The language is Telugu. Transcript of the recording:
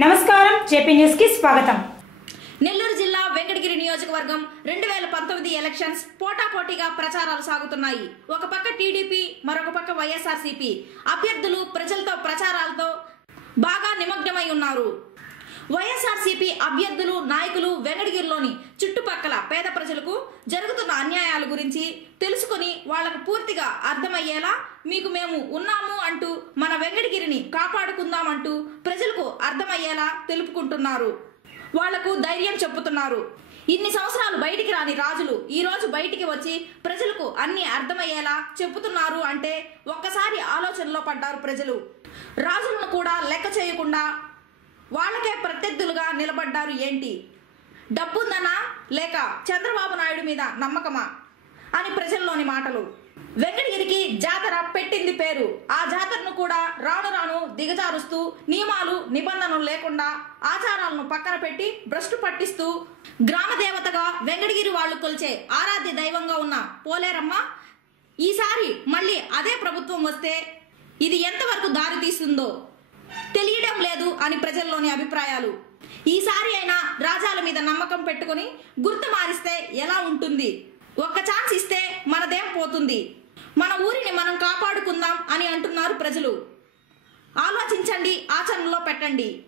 నమస్కారం జేపీ న్యూస్కి స్వాగతం. నెల్లూరు జిల్లా వెంకటగిరి నియోజకవర్గం రెండు వేల పంతొమ్మిది ఎలక్షన్స్ పోటాపోటీగా ప్రచారాలు సాగుతున్నాయి. ఒక పక్క టీడీపీ మరొక పక్క వైఎస్ఆర్సీపీ. అభ్యర్థులు ప్రజలతో ప్రచారాలతో బాగా నిమగ్నమై ఉన్నారు. వైఎస్ఆర్సీపీ అభ్యర్థులు నాయకులు వెంకటగిరిలోని చుట్టుపక్కల పేద ప్రజలకు జరుగుతున్న అన్యాయాల గురించి తెలుసుకొని వాళ్ళకు పూర్తిగా అర్థమయ్యేలా మీకు మేము ఉన్నాము అంటూ మన వెంకటగిరిని కాపాడుకుందామంటూ ప్రజలకు అర్థమయ్యేలా తెలుపుకుంటున్నారు. వాళ్ళకు ధైర్యం చెప్పుతున్నారు ఇన్ని సంవత్సరాలు బయటికి రాని రాజులు ఈ రోజు బయటికి వచ్చి ప్రజలకు అన్ని అర్థమయ్యేలా చెప్పుతున్నారు అంటే ఒక్కసారి ఆలోచనలో పడ్డారు ప్రజలు. రాజులను కూడా లెక్క చేయకుండా వాళ్ళకే ప్రత్యర్థులుగా నిలబడ్డారు ఏంటి? డబ్బుందనా? లేక చంద్రబాబు నాయుడు మీద నమ్మకమా? అని ప్రజల్లోని మాటలు. వెంకటగిరికి జాతర పెట్టింది పేరు. ఆ జాతరను కూడా రాను రాను దిగజారుస్తూ నియమాలు నిబంధనలు లేకుండా ఆచారాలను పక్కన పెట్టి భ్రష్టు పట్టిస్తూ గ్రామ దేవతగా వెంకటగిరి వాళ్ళు కొలిచే ఆరాధ్య దైవంగా ఉన్న పోలేరమ్మ ఈసారి మళ్ళీ అదే ప్రభుత్వం వస్తే ఇది ఎంతవరకు దారి తీస్తుందో తెలియడం లేదు అని ప్రజల్లోని అభిప్రాయాలు. ఈసారి అయినా రాజాల మీద నమ్మకం పెట్టుకుని గుర్తు మారిస్తే ఎలా ఉంటుంది? ఒక్క ఛాన్స్ ఇస్తే మనదేం పోతుంది. మన ఊరిని మనం కాపాడుకుందాం అని అంటున్నారు ప్రజలు. ఆలోచించండి ఆచరణలో పెట్టండి.